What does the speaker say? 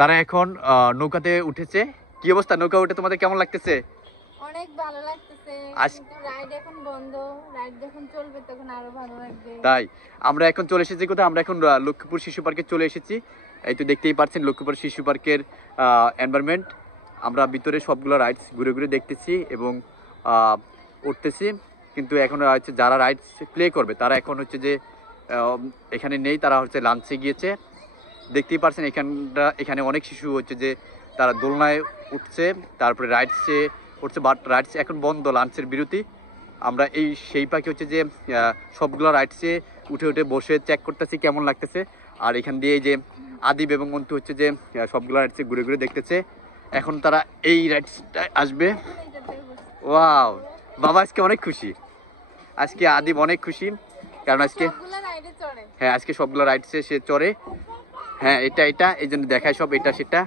তারা এখন নৌকাতে উঠেছে। কি অবস্থা, নৌকা উঠে তোমাদের কেমন লাগতেছে? অনেক ভালো লাগতেছে, কিন্তু রাইড এখন বন্ধ, রাইড যখন চলবে তখন আরো ভালো লাগবে। তাই আমরা এখন চলে এসেছি কোথায়? আমরা এখন লক্ষ্মীপুর শিশু পার্কে চলে এসেছি। এই তো দেখতেই পাচ্ছেন লক্ষ্মীপুর শিশু পার্কের এনভায়রনমেন্ট। আমরা ভিতরে সবগুলো রাইডস ঘুরে ঘুরে দেখতেছি এবং উঠতেছি, কিন্তু এখন হচ্ছে যারা রাইডস প্লে করবে তারা এখন হচ্ছে যে এখানে নেই, তারা হচ্ছে লাঞ্চে গিয়েছে। দেখতেই পাচ্ছেন এখানে অনেক শিশু হচ্ছে যে তারা দোলনায় উঠছে, তারপরে রাইডসে উঠছে, বাট রাইডস এখন বন্ধ, লাঞ্চের বিরতি। আমরা সেই পাখি হচ্ছে যে সবগুলো রাইডসে উঠে উঠে বসে চেক করতেছি কেমন লাগতেছে। আর এখান দিয়ে এই যে আদিব এবং মন্টু হচ্ছে যে সবগুলো রাইডসে ঘুরে ঘুরে দেখতেছে। এখন তারা এই রাইডসটা আসবে। ওয়াও, বাবা আজকে অনেক খুশি, আজকে আদিব অনেক খুশি, কারণ আজকে হ্যাঁ আজকে সবগুলো রাইডসে সে চড়ে। হ্যাঁ এটা এই জন্য দেখায় সব এটা সেটা।